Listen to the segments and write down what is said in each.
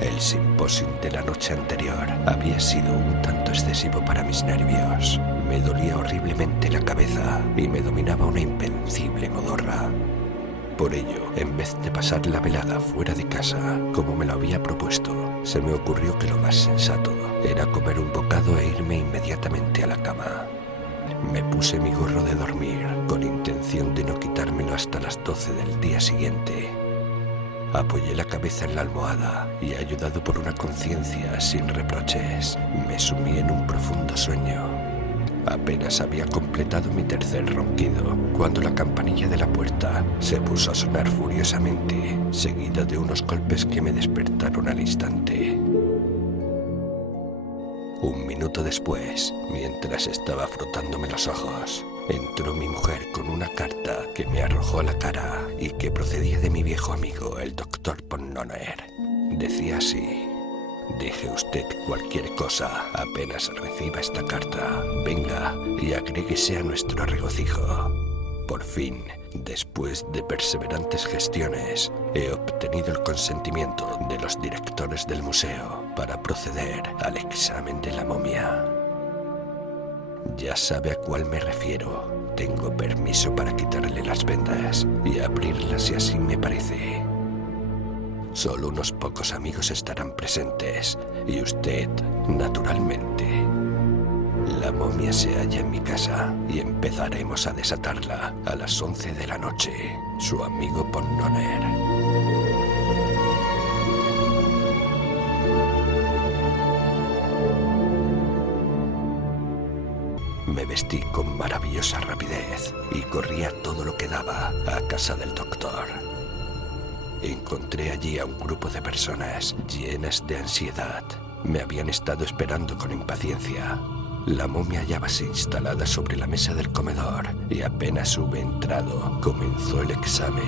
El simposium de la noche anterior había sido un tanto excesivo para mis nervios. Me dolía horriblemente la cabeza y me dominaba una invencible modorra. Por ello, en vez de pasar la velada fuera de casa, como me lo había propuesto, se me ocurrió que lo más sensato era comer un bocado e irme inmediatamente a la cama. Me puse mi gorro de dormir con intención de no quitármelo hasta las 12 del día siguiente. Apoyé la cabeza en la almohada y, ayudado por una conciencia sin reproches, me sumí en un profundo sueño. Apenas había completado mi tercer ronquido cuando la campanilla de la puerta se puso a sonar furiosamente, seguida de unos golpes que me despertaron al instante. Un minuto después, mientras estaba frotándome los ojos, entró mi mujer con una carta que me arrojó a la cara y que procedía de mi viejo amigo, el Dr. Ponnoner. Decía así: deje usted cualquier cosa apenas reciba esta carta. Venga y agréguese a nuestro regocijo. Por fin, después de perseverantes gestiones, he obtenido el consentimiento de los directores del museo para proceder al examen de la momia. Ya sabe a cuál me refiero. Tengo permiso para quitarle las vendas y abrirlas si así me parece. Solo unos pocos amigos estarán presentes y usted, naturalmente. La momia se halla en mi casa y empezaremos a desatarla a las 11 de la noche. Su amigo Ponnoner. Me vestí con maravillosa rapidez y corrí a todo lo que daba a casa del doctor. Encontré allí a un grupo de personas llenas de ansiedad. Me habían estado esperando con impaciencia. La momia hallábase instalada sobre la mesa del comedor y apenas hube entrado, comenzó el examen.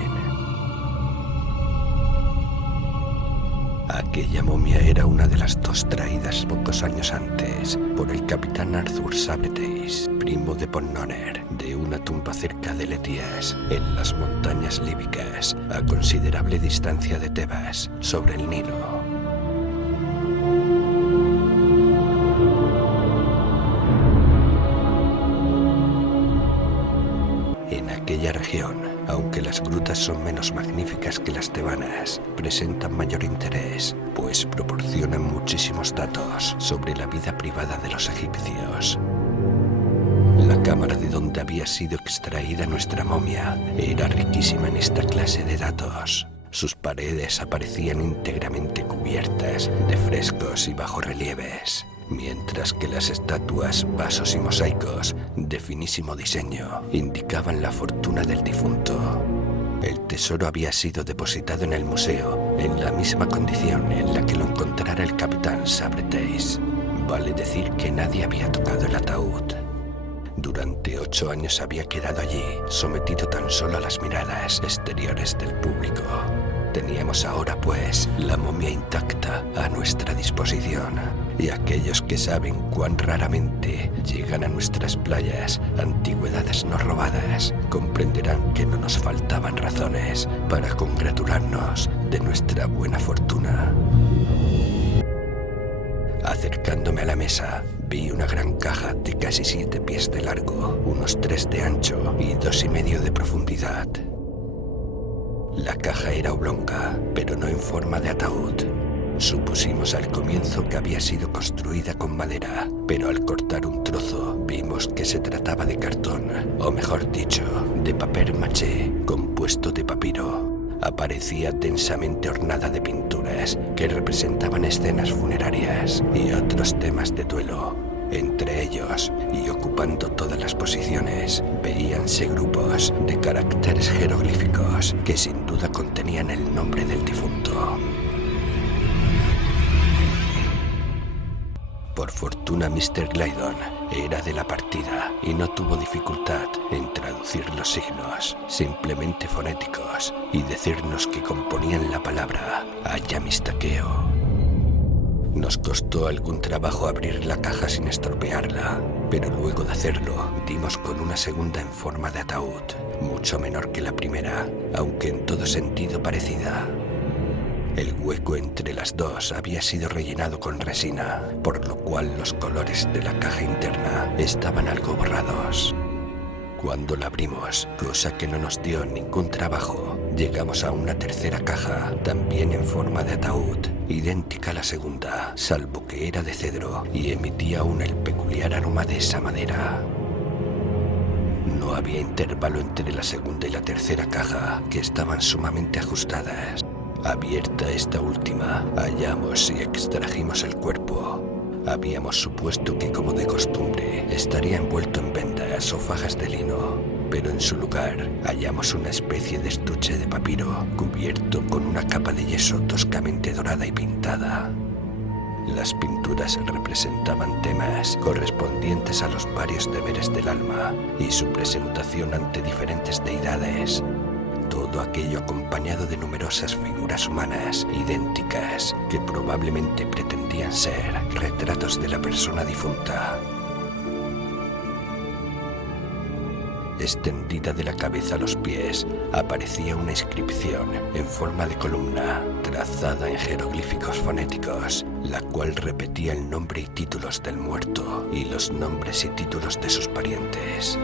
Aquella momia era una de las dos traídas pocos años antes por el capitán Arthur Sabretheis, primo de Ponnoner, de una tumba cerca de Letias, en las montañas líbicas, a considerable distancia de Tebas, sobre el Nilo. En aquella región, aunque las grutas son menos magníficas que las tebanas, presentan mayor interés, pues proporcionan muchísimos datos sobre la vida privada de los egipcios. La cámara de donde había sido extraída nuestra momia era riquísima en esta clase de datos. Sus paredes aparecían íntegramente cubiertas de frescos y bajorrelieves, mientras que las estatuas, vasos y mosaicos de finísimo diseño indicaban la fortuna del difunto. El tesoro había sido depositado en el museo en la misma condición en la que lo encontrara el capitán Sabretheis. Vale decir que nadie había tocado el ataúd. Durante 8 años había quedado allí, sometido tan solo a las miradas exteriores del público. Teníamos ahora, pues, la momia intacta a nuestra disposición. Y aquellos que saben cuán raramente llegan a nuestras playas antigüedades no robadas, comprenderán que no nos faltaban razones para congratularnos de nuestra buena fortuna. Acercándome a la mesa, vi una gran caja de casi 7 pies de largo, unos 3 de ancho y 2,5 de profundidad. La caja era oblonga, pero no en forma de ataúd. Supusimos al comienzo que había sido construida con madera, pero al cortar un trozo vimos que se trataba de cartón, o mejor dicho, de papel maché compuesto de papiro. Aparecía densamente ornada de pinturas que representaban escenas funerarias y otros temas de duelo. Entre ellos, y ocupando todas las posiciones, veíanse grupos de caracteres jeroglíficos que sin duda contenían el nombre del difunto. Por fortuna, Mr. Gliddon era de la partida y no tuvo dificultad en traducir los signos, simplemente fonéticos, y decirnos que componían la palabra Ayamistaqueo. Nos costó algún trabajo abrir la caja sin estropearla, pero luego de hacerlo dimos con una segunda en forma de ataúd, mucho menor que la primera, aunque en todo sentido parecida. El hueco entre las dos había sido rellenado con resina, por lo cual los colores de la caja interna estaban algo borrados. Cuando la abrimos, cosa que no nos dio ningún trabajo, llegamos a una tercera caja, también en forma de ataúd, idéntica a la segunda, salvo que era de cedro y emitía aún el peculiar aroma de esa madera. No había intervalo entre la segunda y la tercera caja, que estaban sumamente ajustadas. Abierta esta última, hallamos y extrajimos el cuerpo. Habíamos supuesto que, como de costumbre, estaría envuelto en vendas o fajas de lino, pero en su lugar hallamos una especie de estuche de papiro cubierto con una capa de yeso toscamente dorada y pintada. Las pinturas representaban temas correspondientes a los varios deberes del alma y su presentación ante diferentes deidades. Todo aquello acompañado de numerosas figuras humanas idénticas que probablemente pretendían ser retratos de la persona difunta. Extendida de la cabeza a los pies, aparecía una inscripción en forma de columna, trazada en jeroglíficos fonéticos, la cual repetía el nombre y títulos del muerto y los nombres y títulos de sus parientes.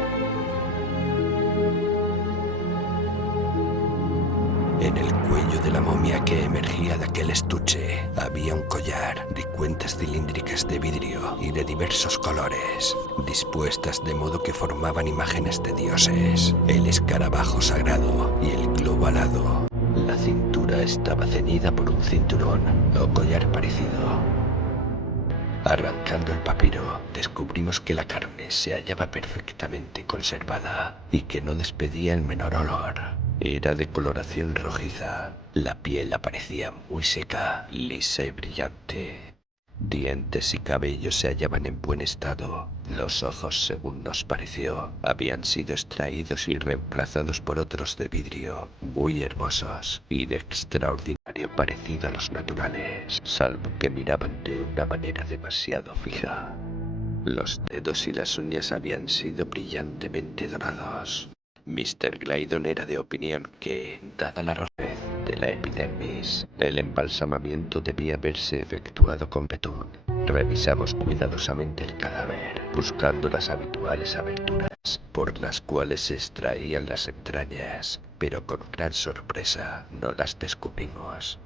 En el cuello de la momia que emergía de aquel estuche había un collar de cuentas cilíndricas de vidrio y de diversos colores, dispuestas de modo que formaban imágenes de dioses, el escarabajo sagrado y el globo alado. La cintura estaba ceñida por un cinturón o collar parecido. Arrancando el papiro, descubrimos que la carne se hallaba perfectamente conservada y que no despedía el menor olor. Era de coloración rojiza. La piel aparecía muy seca, lisa y brillante. Dientes y cabello se hallaban en buen estado. Los ojos, según nos pareció, habían sido extraídos y reemplazados por otros de vidrio, muy hermosos y de extraordinario parecido a los naturales, salvo que miraban de una manera demasiado fija. Los dedos y las uñas habían sido brillantemente dorados. Mr. Glaydon era de opinión que, dada la rareza de la epidermis, el embalsamamiento debía haberse efectuado con betún. Revisamos cuidadosamente el cadáver, buscando las habituales aberturas por las cuales se extraían las entrañas, pero con gran sorpresa no las descubrimos.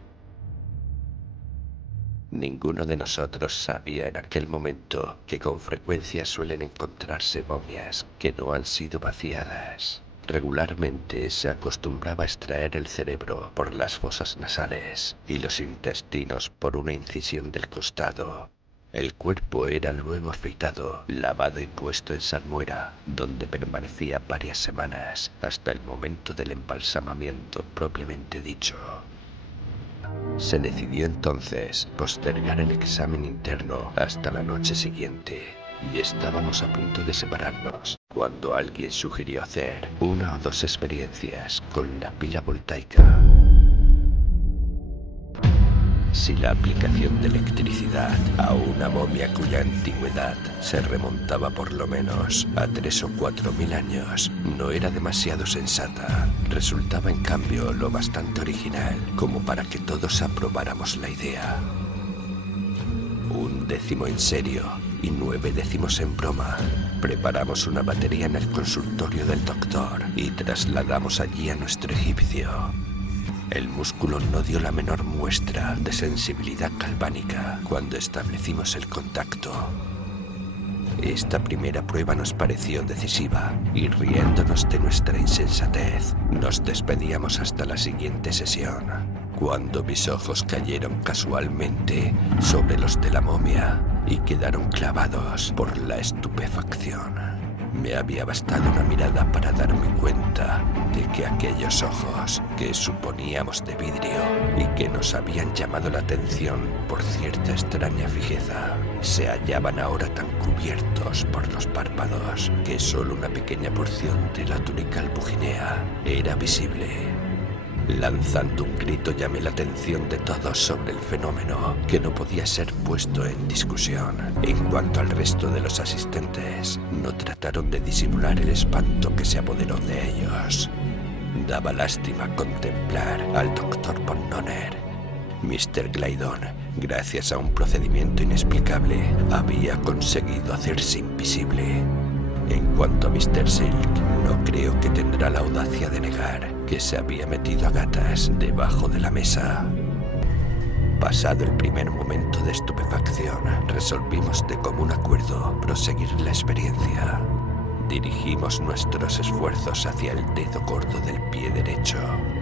Ninguno de nosotros sabía en aquel momento que con frecuencia suelen encontrarse momias que no han sido vaciadas. Regularmente se acostumbraba a extraer el cerebro por las fosas nasales y los intestinos por una incisión del costado. El cuerpo era luego afeitado, lavado y puesto en salmuera, donde permanecía varias semanas hasta el momento del embalsamamiento propiamente dicho. Se decidió entonces postergar el examen interno hasta la noche siguiente, y estábamos a punto de separarnos cuando alguien sugirió hacer una o dos experiencias con la pila voltaica. Si la aplicación de electricidad a una momia cuya antigüedad se remontaba por lo menos a 3 o 4 mil años no era demasiado sensata, resultaba en cambio lo bastante original como para que todos aprobáramos la idea. 1 décimo en serio y 9 décimos en broma. Preparamos una batería en el consultorio del doctor y trasladamos allí a nuestro egipcio. El músculo no dio la menor muestra de sensibilidad galvánica cuando establecimos el contacto. Esta primera prueba nos pareció decisiva y, riéndonos de nuestra insensatez, nos despedíamos hasta la siguiente sesión, cuando mis ojos cayeron casualmente sobre los de la momia y quedaron clavados por la estupefacción. Me había bastado una mirada para darme cuenta de que aquellos ojos, que suponíamos de vidrio y que nos habían llamado la atención por cierta extraña fijeza, se hallaban ahora tan cubiertos por los párpados que solo una pequeña porción de la túnica albuginea era visible. Lanzando un grito llamé la atención de todos sobre el fenómeno, que no podía ser puesto en discusión. En cuanto al resto de los asistentes, no trataron de disimular el espanto que se apoderó de ellos. Daba lástima contemplar al doctor Bonnoner, Mr. Glaydon, gracias a un procedimiento inexplicable, había conseguido hacerse invisible. En cuanto a Mr. Silk, no creo que tendrá la audacia de negar que se había metido a gatas debajo de la mesa. Pasado el primer momento de estupefacción, resolvimos de común acuerdo proseguir la experiencia. Dirigimos nuestros esfuerzos hacia el dedo gordo del pie derecho.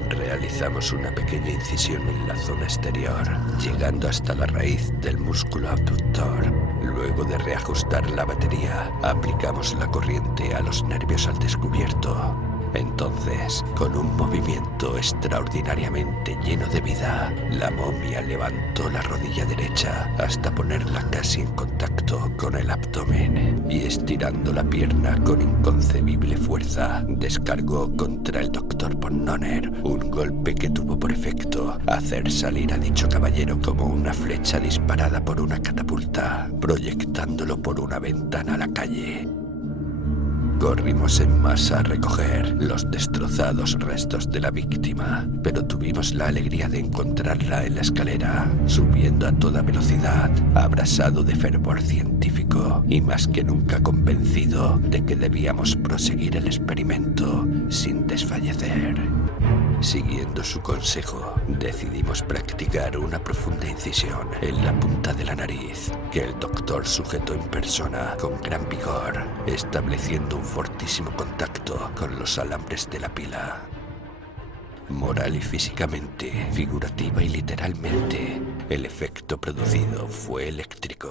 Realizamos una pequeña incisión en la zona exterior, llegando hasta la raíz del músculo abductor. Luego de reajustar la batería, aplicamos la corriente a los nervios al descubierto. Entonces, con un movimiento extraordinariamente lleno de vida, la momia levantó la rodilla derecha hasta ponerla casi en contacto con el abdomen y, estirando la pierna con inconcebible fuerza, descargó contra el Dr. von Nonner un golpe que tuvo por efecto hacer salir a dicho caballero como una flecha disparada por una catapulta, proyectándolo por una ventana a la calle. Corrimos en masa a recoger los destrozados restos de la víctima, pero tuvimos la alegría de encontrarla en la escalera, subiendo a toda velocidad, abrasado de fervor científico y más que nunca convencido de que debíamos proseguir el experimento sin desfallecer. Siguiendo su consejo, decidimos practicar una profunda incisión en la punta de la nariz, que el doctor sujetó en persona con gran vigor, estableciendo un fortísimo contacto con los alambres de la pila. Moral y físicamente, figurativa y literalmente, el efecto producido fue eléctrico.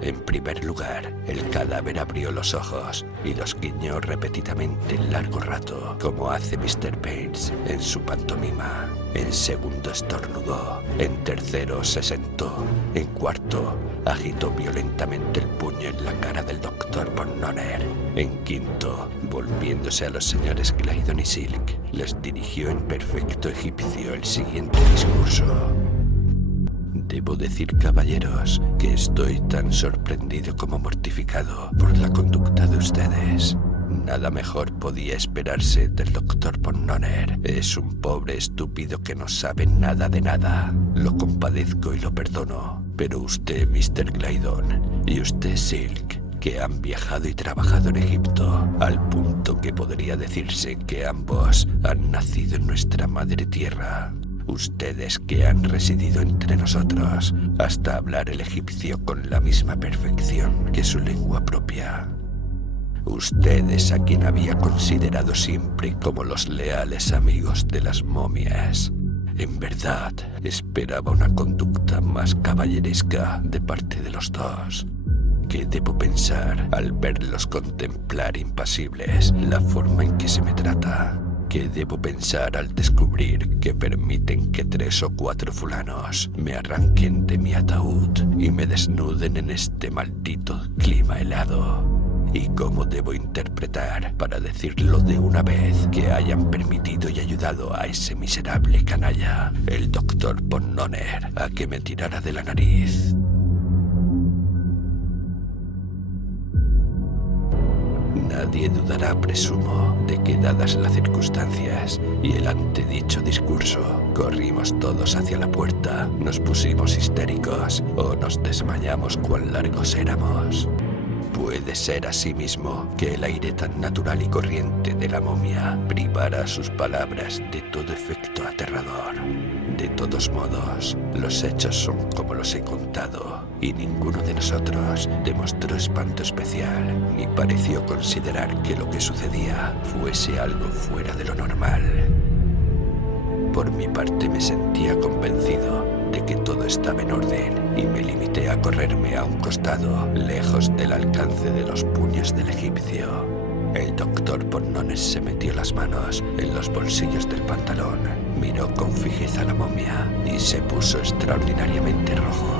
En primer lugar, el cadáver abrió los ojos y los guiñó repetidamente en largo rato, como hace Mr. Baines en su pantomima. En segundo, estornudó. En tercero, se sentó. En cuarto, agitó violentamente el puño en la cara del Dr. von Nonner. En quinto, volviéndose a los señores Glaydon y Silk, les dirigió en perfecto egipcio el siguiente discurso. Debo decir, caballeros, que estoy tan sorprendido como mortificado por la conducta de ustedes. Nada mejor podía esperarse del Dr. von Nonner. Es un pobre estúpido que no sabe nada de nada. Lo compadezco y lo perdono. Pero usted, Mr. Glaydon, y usted, Silk, que han viajado y trabajado en Egipto, al punto que podría decirse que ambos han nacido en nuestra madre tierra. Ustedes que han residido entre nosotros hasta hablar el egipcio con la misma perfección que su lengua propia. Ustedes a quien había considerado siempre como los leales amigos de las momias. En verdad, esperaba una conducta más caballeresca de parte de los dos. ¿Qué debo pensar al verlos contemplar impasibles la forma en que se me trata? ¿Qué debo pensar al descubrir que permiten que 3 o 4 fulanos me arranquen de mi ataúd y me desnuden en este maldito clima helado? ¿Y cómo debo interpretar, para decirlo de una vez, que hayan permitido y ayudado a ese miserable canalla, el Dr. von Nonner, a que me tirara de la nariz? Nadie dudará, presumo, de que dadas las circunstancias y el antedicho discurso, corrimos todos hacia la puerta, nos pusimos histéricos o nos desmayamos cuán largos éramos. Puede ser asimismo que el aire tan natural y corriente de la momia privara sus palabras de todo efecto aterrador. De todos modos, los hechos son como los he contado, y ninguno de nosotros demostró espanto especial, ni pareció considerar que lo que sucedía fuese algo fuera de lo normal. Por mi parte me sentía convencido de que todo estaba en orden y me limité a correrme a un costado, lejos del alcance de los puños del egipcio. El Dr. von Nonner se metió las manos en los bolsillos del pantalón, miró con fijeza a la momia y se puso extraordinariamente rojo.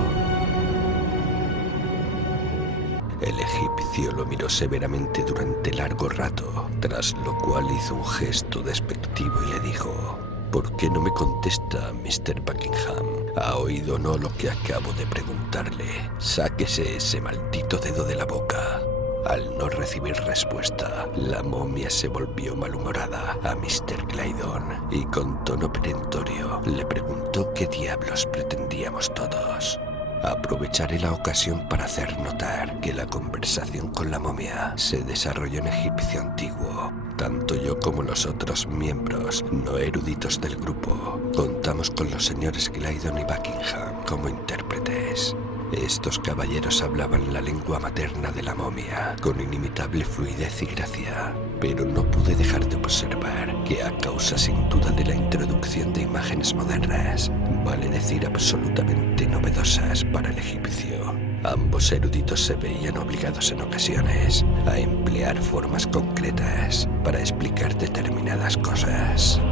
El egipcio lo miró severamente durante largo rato, tras lo cual hizo un gesto despectivo y le dijo: ¿Por qué no me contesta, Mr. Buckingham? ¿Ha oído o no lo que acabo de preguntarle? Sáquese ese maldito dedo de la boca. Al no recibir respuesta, la momia se volvió malhumorada a Mr. Claydon y con tono perentorio le preguntó qué diablos pretendíamos todos. Aprovecharé la ocasión para hacer notar que la conversación con la momia se desarrolló en egipcio antiguo. Tanto yo como los otros miembros no eruditos del grupo contamos con los señores Claydon y Buckingham como intérpretes. Estos caballeros hablaban la lengua materna de la momia con inimitable fluidez y gracia, pero no pude dejar de observar que a causa sin duda de la introducción de imágenes modernas, vale decir absolutamente novedosas para el egipcio, ambos eruditos se veían obligados en ocasiones a emplear formas concretas para explicar determinadas cosas.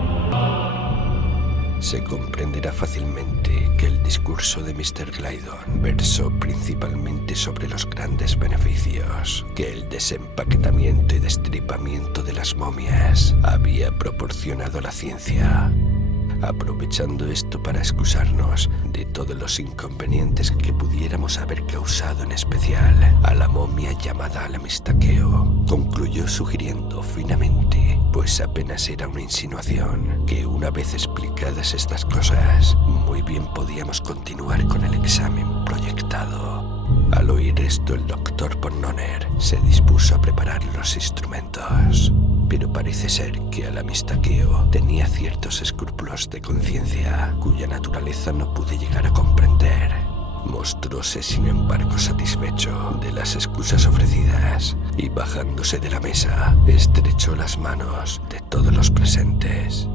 Se comprenderá fácilmente que el discurso de Mr. Claydon versó principalmente sobre los grandes beneficios que el desempaquetamiento y destripamiento de las momias había proporcionado a la ciencia, aprovechando esto para excusarnos de todos los inconvenientes que pudiéramos haber causado, en especial a la momia llamada Alamistaqueo. Concluyó sugiriendo finamente, pues apenas era una insinuación, que una vez explicadas estas cosas, muy bien podíamos continuar con el examen proyectado. Al oír esto, el doctor Pornoner se dispuso a preparar los instrumentos, pero parece ser que Alamistaqueo tenía ciertos escrúpulos de conciencia cuya naturaleza no pude llegar a comprender. Mostróse sin embargo satisfecho de las excusas ofrecidas y bajándose de la mesa estrechó las manos de todos los presentes.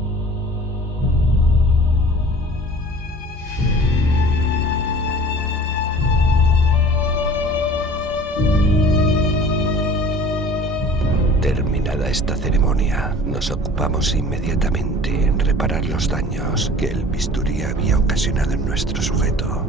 Terminada esta ceremonia, nos ocupamos inmediatamente en reparar los daños que el bisturí había ocasionado en nuestro sujeto.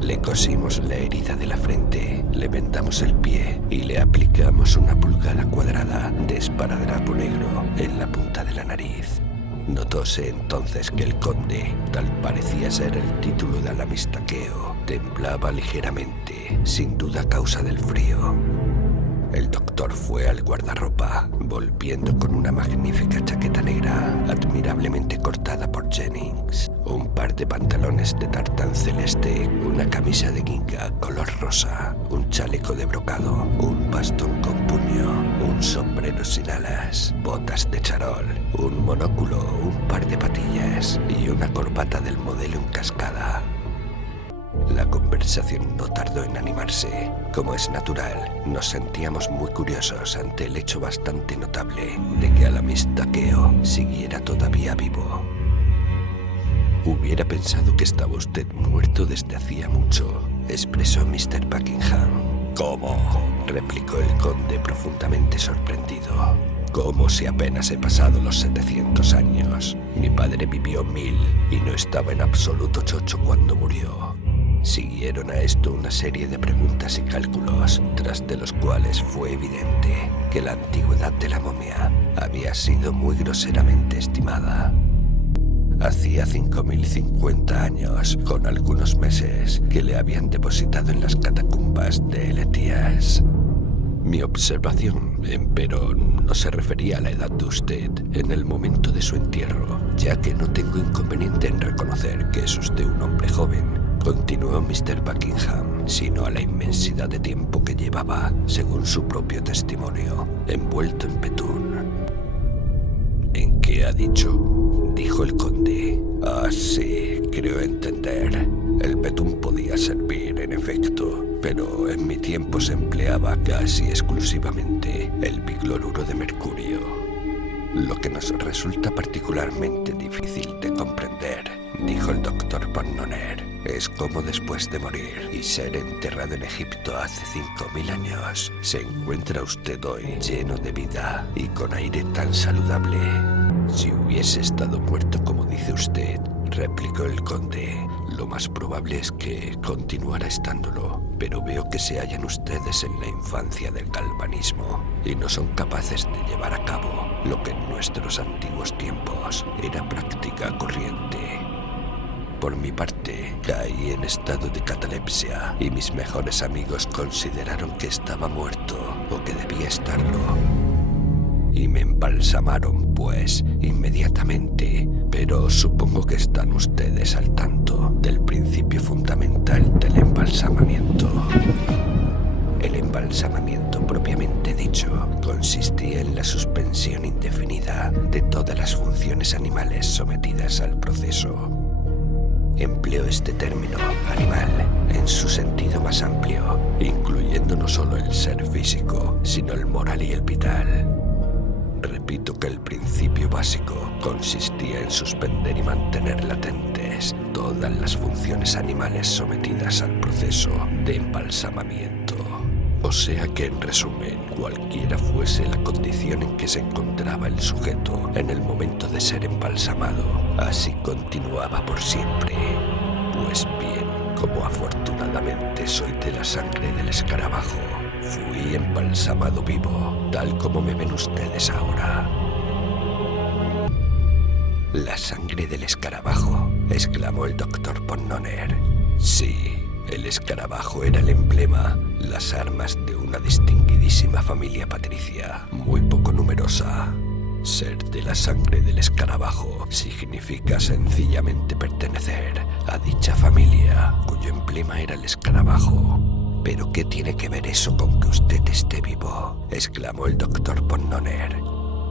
Le cosimos la herida de la frente, le vendamos el pie y le aplicamos una pulgada cuadrada de esparadrapo negro en la punta de la nariz. Notóse entonces que el conde, tal parecía ser el título de Alamistaqueo, temblaba ligeramente, sin duda a causa del frío. El doctor fue al guardarropa, volviendo con una magnífica chaqueta negra, admirablemente cortada por Jennings, un par de pantalones de tartán celeste, una camisa de guinga color rosa, un chaleco de brocado, un bastón con puño, un sombrero sin alas, botas de charol, un monóculo, un par de patillas y una corbata del modelo en cascada. La conversación no tardó en animarse. Como es natural, nos sentíamos muy curiosos ante el hecho bastante notable de que Alamistaqueo siguiera todavía vivo. Hubiera pensado que estaba usted muerto desde hacía mucho, expresó Mr. Buckingham. ¿Cómo?, replicó el conde profundamente sorprendido. ¿Cómo si apenas he pasado los 700 años? Mi padre vivió 1000 y no estaba en absoluto chocho cuando murió. Siguieron a esto una serie de preguntas y cálculos, tras de los cuales fue evidente que la antigüedad de la momia había sido muy groseramente estimada. Hacía 5050 años, con algunos meses, que le habían depositado en las catacumbas de Eletías. Mi observación, empero, no se refería a la edad de usted en el momento de su entierro, ya que no tengo inconveniente en reconocer que es usted un hombre joven, continuó Mr. Buckingham, sino a la inmensidad de tiempo que llevaba, según su propio testimonio, envuelto en betún. ¿En qué ha dicho?, dijo el conde. Ah, sí, creo entender. El betún podía servir, en efecto, pero en mi tiempo se empleaba casi exclusivamente el bicloruro de mercurio, lo que nos resulta particularmente difícil de comprender, dijo el doctor Pornoner. Es como después de morir y ser enterrado en Egipto hace 5000 años, se encuentra usted hoy lleno de vida y con aire tan saludable. Si hubiese estado muerto como dice usted, replicó el conde, lo más probable es que continuara estándolo, pero veo que se hallan ustedes en la infancia del galvanismo y no son capaces de llevar a cabo lo que en nuestros antiguos tiempos era práctica corriente. Por mi parte, caí en estado de catalepsia y mis mejores amigos consideraron que estaba muerto algo que debía estarlo. Y me embalsamaron, pues, inmediatamente. Pero supongo que están ustedes al tanto del principio fundamental del embalsamamiento. El embalsamamiento propiamente dicho consistía en la suspensión indefinida de todas las funciones animales sometidas al proceso. Empleo este término, animal, en su sentido más amplio, incluyendo no solo el ser físico, sino el moral y el vital. Repito que el principio básico consistía en suspender y mantener latentes todas las funciones animales sometidas al proceso de embalsamamiento. O sea que, en resumen, cualquiera fuese la condición en que se encontraba el sujeto en el momento de ser embalsamado, así continuaba por siempre. Pues bien, como afortunadamente soy de la sangre del escarabajo, fui embalsamado vivo, tal como me ven ustedes ahora. «La sangre del escarabajo», exclamó el doctor Ponnoner. Sí, el escarabajo era el emblema, las armas de una distinguidísima familia patricia, muy poco numerosa. Ser de la sangre del escarabajo significa sencillamente pertenecer a dicha familia, cuyo emblema era el escarabajo. «¿Pero qué tiene que ver eso con que usted esté vivo?», exclamó el doctor Ponnoner.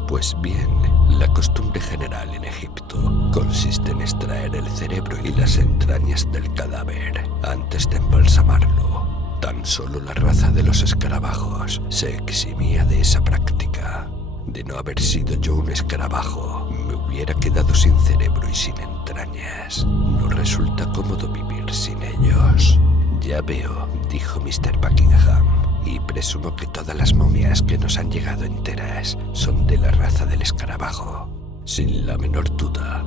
Pues bien, la costumbre general en Egipto consiste en extraer el cerebro y las entrañas del cadáver antes de embalsamarlo. Tan solo la raza de los escarabajos se eximía de esa práctica. De no haber sido yo un escarabajo, me hubiera quedado sin cerebro y sin entrañas. No resulta cómodo vivir sin ellos. «Ya veo», dijo Mr. Buckingham, «y presumo que todas las momias que nos han llegado enteras son de la raza del escarabajo». «Sin la menor duda».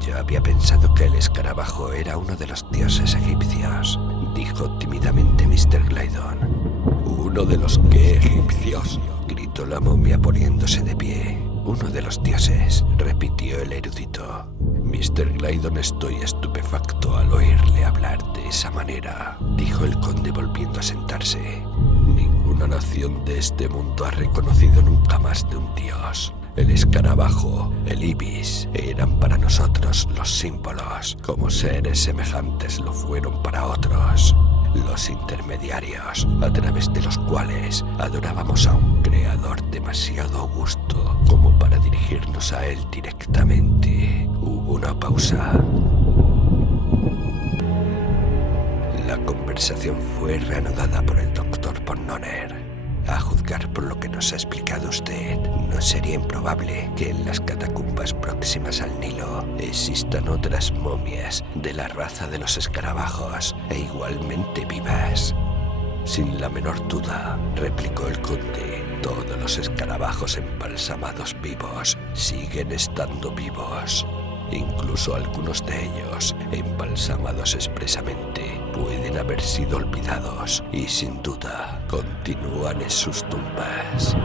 «Yo había pensado que el escarabajo era uno de los dioses egipcios», dijo tímidamente Mr. Gliddon. «¿Uno de los qué egipcios?», gritó la momia poniéndose de pie. «Uno de los dioses», repitió el erudito. «Mr. Gliddon, estoy estupefacto al oírle hablar de esa manera», dijo el conde volviendo a sentarse. «Ninguna nación de este mundo ha reconocido nunca más de un dios. El escarabajo, el ibis, eran para nosotros los símbolos, como seres semejantes lo fueron para otros. Los intermediarios, a través de los cuales adorábamos a un creador demasiado augusto como para dirigirnos a él directamente». Hubo una pausa. La conversación fue reanudada por el doctor Ponnoner. «A juzgar por lo que nos ha explicado usted, no sería improbable que en las catacumbas próximas al Nilo existan otras momias de la raza de los escarabajos e igualmente vivas». «Sin la menor duda», replicó el conde, «todos los escarabajos embalsamados vivos siguen estando vivos. Incluso algunos de ellos, embalsamados expresamente, pueden haber sido olvidados y sin duda continúan en sus tumbas».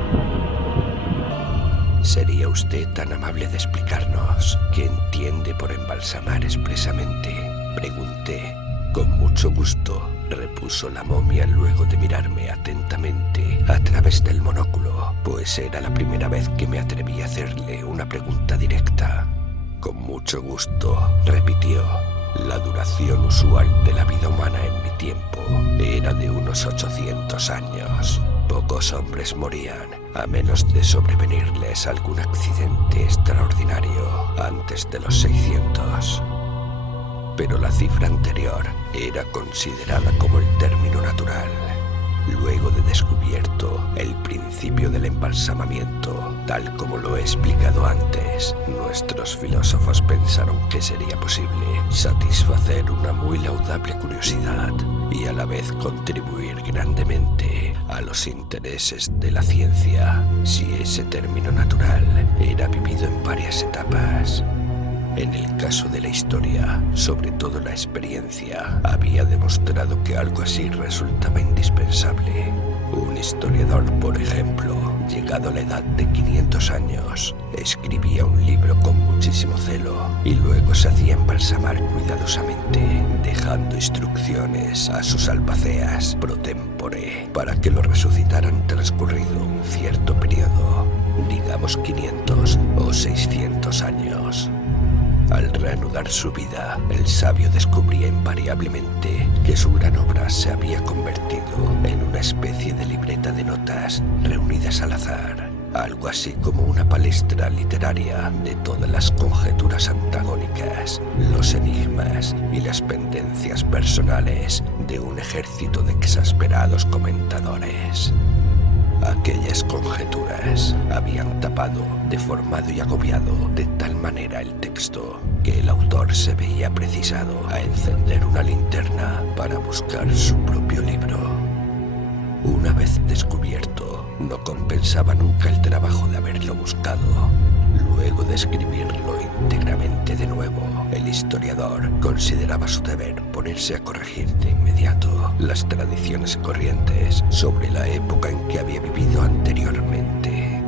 «¿Sería usted tan amable de explicarnos qué entiende por embalsamar expresamente?», pregunté. «Con mucho gusto», repuso la momia luego de mirarme atentamente a través del monóculo, pues era la primera vez que me atreví a hacerle una pregunta directa. «Con mucho gusto», repitió. «La duración usual de la vida humana en mi tiempo era de unos 800 años. Pocos hombres morían, a menos de sobrevenirles algún accidente extraordinario, antes de los 600. Pero la cifra anterior era considerada como el término natural. Luego de descubierto el principio del embalsamamiento, tal como lo he explicado antes, nuestros filósofos pensaron que sería posible satisfacer una muy laudable curiosidad y a la vez contribuir grandemente a los intereses de la ciencia si ese término natural era vivido en varias etapas. En el caso de la historia, sobre todo la experiencia, había demostrado que algo así resultaba indispensable. Un historiador, por ejemplo, llegado a la edad de 500 años, escribía un libro con muchísimo celo y luego se hacía embalsamar cuidadosamente, dejando dejando instrucciones a sus albaceas pro tempore para que lo resucitaran transcurrido un cierto periodo, digamos 500 o 600 años. Al reanudar su vida, el sabio descubría invariablemente que su gran obra se había convertido en una especie de libreta de notas reunidas al azar, algo así como una palestra literaria de todas las conjeturas antagónicas, los enigmas y las pendencias personales de un ejército de exasperados comentadores. Aquellas conjeturas habían tapado, deformado y agobiado de tal manera el texto que el autor se veía precisado a encender una linterna para buscar su propio libro. Una vez descubierto, no compensaba nunca el trabajo de haberlo buscado. Luego de escribirlo íntegramente de nuevo, el historiador consideraba su deber ponerse a corregir de inmediato las tradiciones corrientes sobre la época en que había vivido anteriormente.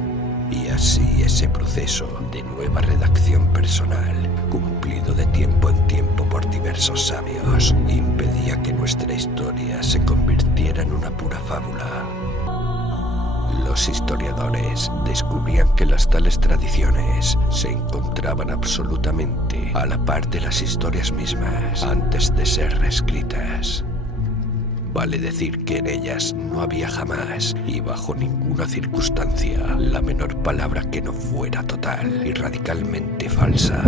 Y así ese proceso de nueva redacción personal, cumplido de tiempo en tiempo por diversos sabios, impedía que nuestra historia se convirtiera en una pura fábula. Los historiadores descubrían que las tales tradiciones se encontraban absolutamente a la par de las historias mismas antes de ser reescritas. Vale decir que en ellas no había jamás y bajo ninguna circunstancia la menor palabra que no fuera total y radicalmente falsa.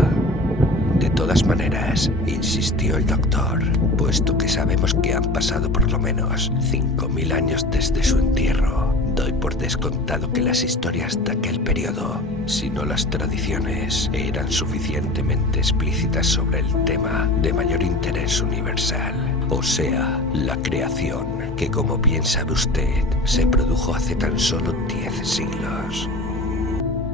De todas maneras, insistió el doctor, puesto que sabemos que han pasado por lo menos 5000 años desde su entierro, doy por descontado que las historias de aquel periodo, si no las tradiciones, eran suficientemente explícitas sobre el tema de mayor interés universal, o sea, la creación, que como bien sabe usted, se produjo hace tan solo 10 siglos.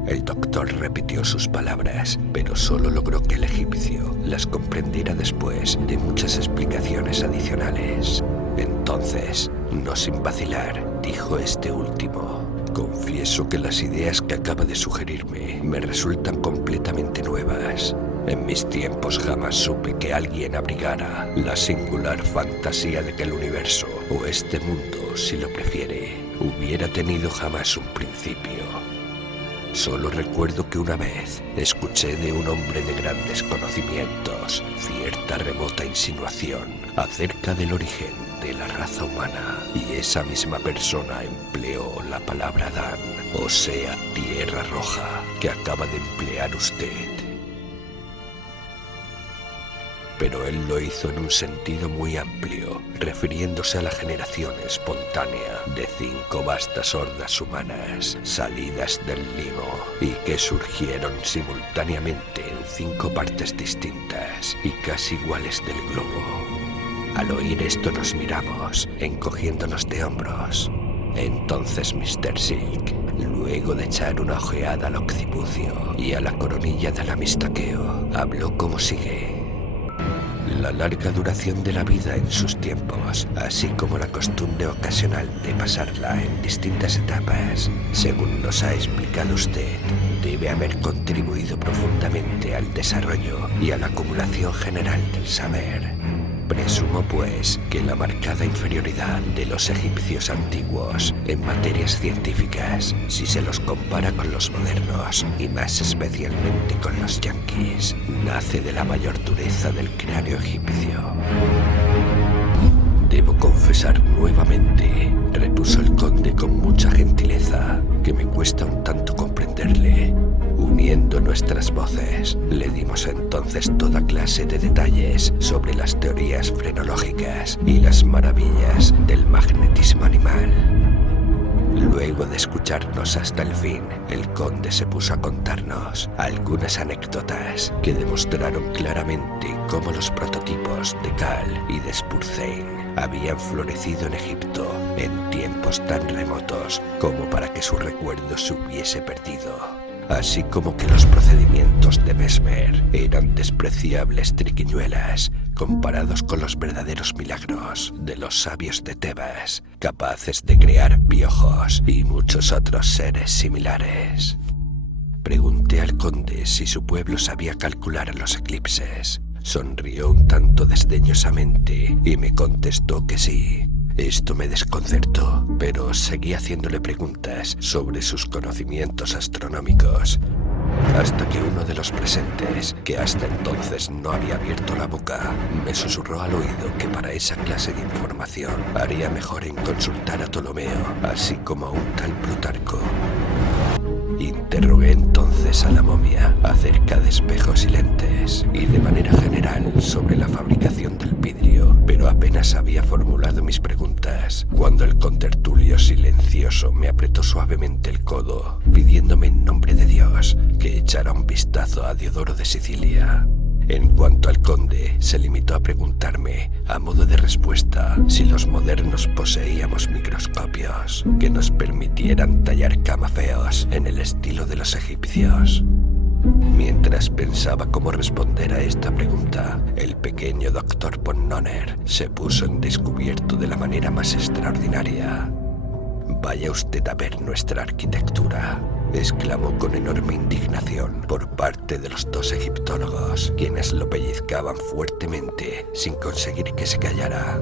El doctor repitió sus palabras, pero solo logró que el egipcio las comprendiera después de muchas explicaciones adicionales. Entonces, no sin vacilar, dijo este último: confieso que las ideas que acaba de sugerirme me resultan completamente nuevas. En mis tiempos jamás supe que alguien abrigara la singular fantasía de que el universo, o este mundo, si lo prefiere, hubiera tenido jamás un principio. Solo recuerdo que una vez escuché de un hombre de grandes conocimientos cierta remota insinuación acerca del origen de la raza humana, y esa misma persona empleó la palabra Adán, o sea, tierra roja, que acaba de emplear usted. Pero él lo hizo en un sentido muy amplio, refiriéndose a la generación espontánea de 5 vastas hordas humanas salidas del limo y que surgieron simultáneamente en 5 partes distintas y casi iguales del globo. Al oír esto nos miramos, encogiéndonos de hombros. Entonces Mr. Silk, luego de echar una ojeada al occipucio y a la coronilla del amistaqueo, habló como sigue. La larga duración de la vida en sus tiempos, así como la costumbre ocasional de pasarla en distintas etapas, según nos ha explicado usted, debe haber contribuido profundamente al desarrollo y a la acumulación general del saber. Presumo, pues, que la marcada inferioridad de los egipcios antiguos en materias científicas, si se los compara con los modernos, y más especialmente con los yanquis, nace de la mayor dureza del cráneo egipcio. Debo confesar nuevamente, repuso el conde con mucha gentileza, que me cuesta un tanto comprenderle. Uniendo nuestras voces, le dimos entonces toda clase de detalles sobre las teorías frenológicas y las maravillas del magnetismo animal. Luego de escucharnos hasta el fin, el conde se puso a contarnos algunas anécdotas que demostraron claramente cómo los prototipos de Cal y de Spurzheim habían florecido en Egipto en tiempos tan remotos como para que su recuerdo se hubiese perdido. Así como que los procedimientos de Mesmer eran despreciables triquiñuelas comparados con los verdaderos milagros de los sabios de Tebas, capaces de crear piojos y muchos otros seres similares. Pregunté al conde si su pueblo sabía calcular los eclipses, sonrió un tanto desdeñosamente y me contestó que sí. Esto me desconcertó, pero seguí haciéndole preguntas sobre sus conocimientos astronómicos, hasta que uno de los presentes, que hasta entonces no había abierto la boca, me susurró al oído que para esa clase de información haría mejor en consultar a Ptolomeo, así como a un tal Plutarco. Interrogué entonces a la momia acerca de espejos y lentes, y de manera general sobre la fabricación del vidrio, pero apenas había formulado mis preguntas cuando el contertulio silencioso me apretó suavemente el codo, pidiéndome en nombre de Dios que echara un vistazo a Diodoro de Sicilia. En cuanto al conde, se limitó a preguntarme, a modo de respuesta, si los modernos poseíamos microscopios que nos permitieran tallar camafeos en el estilo de los egipcios. Mientras pensaba cómo responder a esta pregunta, el pequeño doctor von Nonner se puso en descubierto de la manera más extraordinaria. «Vaya usted a ver nuestra arquitectura», exclamó con enorme indignación por parte de los dos egiptólogos, quienes lo pellizcaban fuertemente sin conseguir que se callara.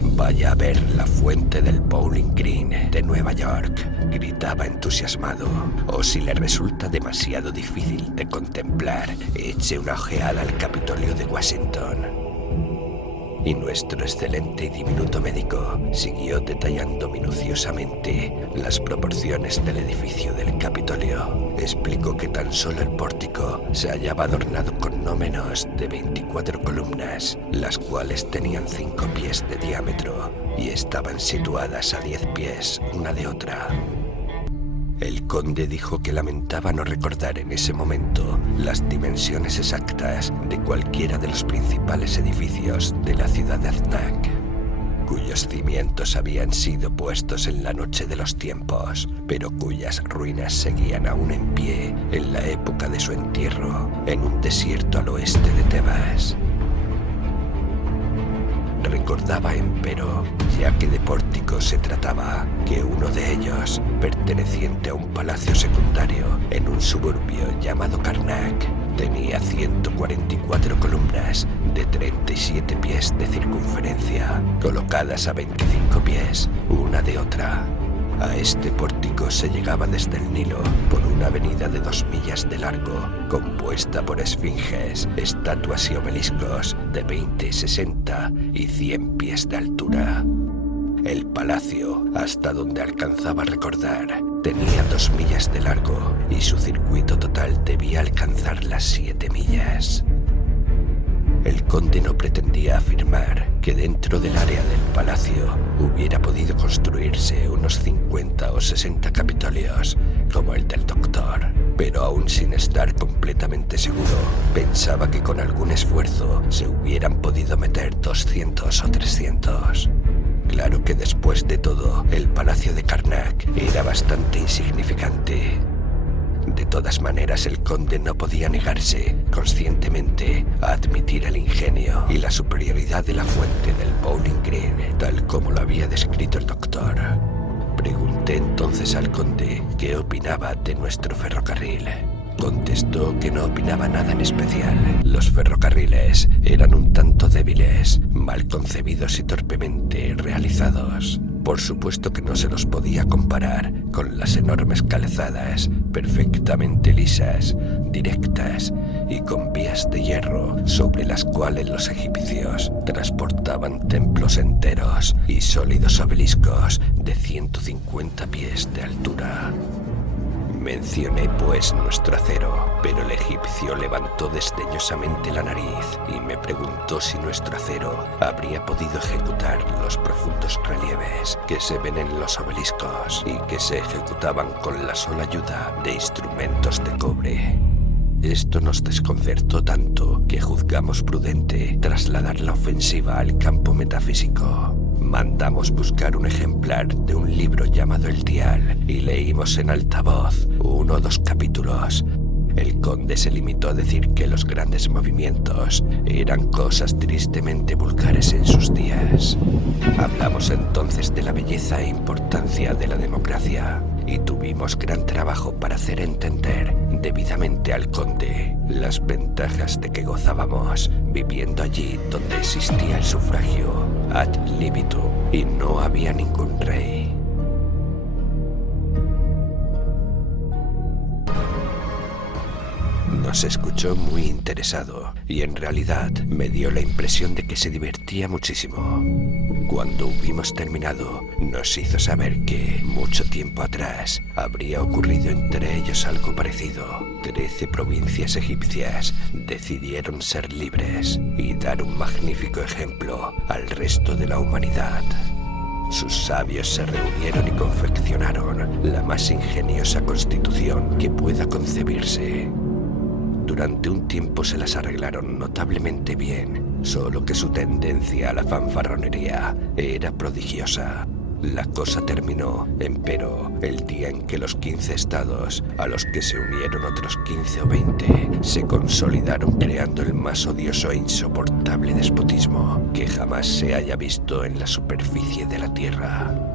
«Vaya a ver la fuente del Bowling Green de Nueva York», gritaba entusiasmado. «O si le resulta demasiado difícil de contemplar, eche una ojeada al Capitolio de Washington». Y nuestro excelente y diminuto médico siguió detallando minuciosamente las proporciones del edificio del Capitolio. Explicó que tan solo el pórtico se hallaba adornado con no menos de 24 columnas, las cuales tenían 5 pies de diámetro y estaban situadas a 10 pies una de otra. El conde dijo que lamentaba no recordar en ese momento las dimensiones exactas de cualquiera de los principales edificios de la ciudad de Aznac, cuyos cimientos habían sido puestos en la noche de los tiempos, pero cuyas ruinas seguían aún en pie en la época de su entierro, en un desierto al oeste de Tebas. Recordaba, empero, ya que de pórticos se trataba, que uno de ellos, perteneciente a un palacio secundario en un suburbio llamado Karnak, tenía 144 columnas de 37 pies de circunferencia, colocadas a 25 pies una de otra. A este pórtico se llegaba desde el Nilo por una avenida de 2 millas de largo, compuesta por esfinges, estatuas y obeliscos de 20, 60 y 100 pies de altura. El palacio, hasta donde alcanzaba a recordar, tenía 2 millas de largo y su circuito total debía alcanzar las 7 millas. El conde no pretendía afirmar que dentro del área del palacio hubiera podido construirse unos 50 o 60 capitolios como el del doctor, pero aún sin estar completamente seguro, pensaba que con algún esfuerzo se hubieran podido meter 200 o 300. Claro que después de todo, el palacio de Karnak era bastante insignificante. De todas maneras, el conde no podía negarse, conscientemente, a admitir el ingenio y la superioridad de la fuente del Bowling Green, tal como lo había descrito el doctor. Pregunté entonces al conde qué opinaba de nuestro ferrocarril. Contestó que no opinaba nada en especial. Los ferrocarriles eran un tanto débiles, mal concebidos y torpemente realizados. Por supuesto que no se los podía comparar con las enormes calzadas, perfectamente lisas, directas y con vías de hierro sobre las cuales los egipcios transportaban templos enteros y sólidos obeliscos de 150 pies de altura. Mencioné pues nuestro acero, pero el egipcio levantó desdeñosamente la nariz y me preguntó si nuestro acero habría podido ejecutar los profundos relieves que se ven en los obeliscos y que se ejecutaban con la sola ayuda de instrumentos de cobre. Esto nos desconcertó tanto que juzgamos prudente trasladar la ofensiva al campo metafísico. Mandamos buscar un ejemplar de un libro llamado El Dial y leímos en alta voz 1 o 2 capítulos. El conde se limitó a decir que los grandes movimientos eran cosas tristemente vulgares en sus días. Hablamos entonces de la belleza e importancia de la democracia y tuvimos gran trabajo para hacer entender debidamente al conde las ventajas de que gozábamos viviendo allí donde existía el sufragio ad libitum y no había ningún rey. Nos escuchó muy interesado y en realidad me dio la impresión de que se divertía muchísimo. Cuando hubimos terminado, nos hizo saber que, mucho tiempo atrás, habría ocurrido entre ellos algo parecido. 13 provincias egipcias decidieron ser libres y dar un magnífico ejemplo al resto de la humanidad. Sus sabios se reunieron y confeccionaron la más ingeniosa constitución que pueda concebirse. Durante un tiempo se las arreglaron notablemente bien, solo que su tendencia a la fanfarronería era prodigiosa. La cosa terminó, empero, el día en que los 15 estados, a los que se unieron otros 15 o 20, se consolidaron creando el más odioso e insoportable despotismo que jamás se haya visto en la superficie de la tierra.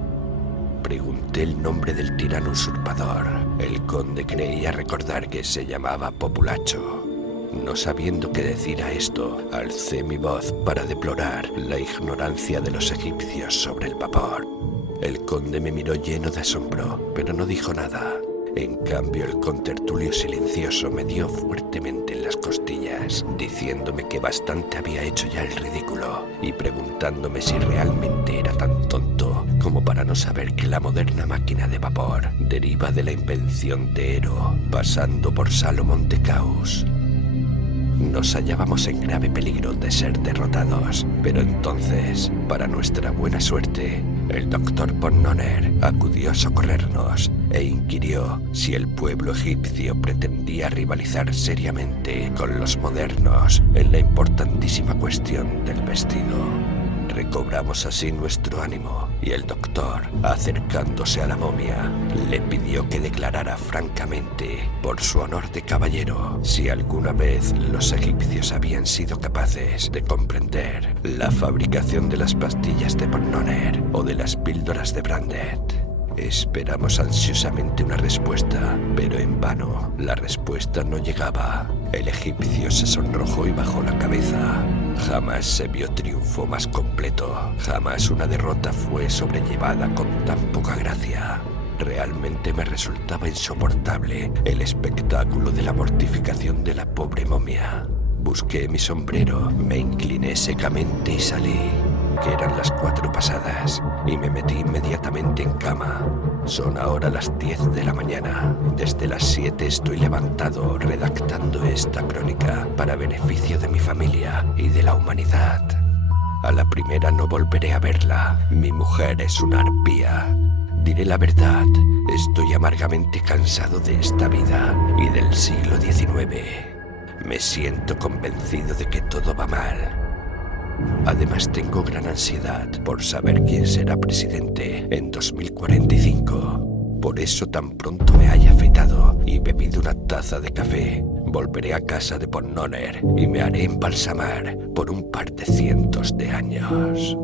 Pregunté el nombre del tirano usurpador. El conde creía recordar que se llamaba Populacho. No sabiendo qué decir a esto, alcé mi voz para deplorar la ignorancia de los egipcios sobre el vapor. El conde me miró lleno de asombro, pero no dijo nada. En cambio, el contertulio silencioso me dio fuertemente en las costillas, diciéndome que bastante había hecho ya el ridículo y preguntándome si realmente era tan tonto como para no saber que la moderna máquina de vapor deriva de la invención de Hero, pasando por Salomón de Caus. Nos hallábamos en grave peligro de ser derrotados, pero entonces, para nuestra buena suerte, el doctor Pornoner acudió a socorrernos e inquirió si el pueblo egipcio pretendía rivalizar seriamente con los modernos en la importantísima cuestión del vestido. Recobramos así nuestro ánimo y el doctor, acercándose a la momia, le pidió que declarara francamente, por su honor de caballero, si alguna vez los egipcios habían sido capaces de comprender la fabricación de las pastillas de Pornoner o de las píldoras de Brandet. Esperamos ansiosamente una respuesta, pero en vano. La respuesta no llegaba. El egipcio se sonrojó y bajó la cabeza. Jamás se vio triunfo más completo. Jamás una derrota fue sobrellevada con tan poca gracia. Realmente me resultaba insoportable el espectáculo de la mortificación de la pobre momia. Busqué mi sombrero, me incliné secamente y salí. Que eran las 4 pasadas, y me metí inmediatamente en cama. Son ahora las 10 de la mañana. Desde las 7 estoy levantado redactando esta crónica para beneficio de mi familia y de la humanidad. A la primera no volveré a verla. Mi mujer es una arpía. Diré la verdad, estoy amargamente cansado de esta vida y del siglo XIX. Me siento convencido de que todo va mal. Además tengo gran ansiedad por saber quién será presidente en 2045. Por eso tan pronto me haya afeitado y bebido una taza de café, volveré a casa de Pornoner y me haré embalsamar por un par de cientos de años.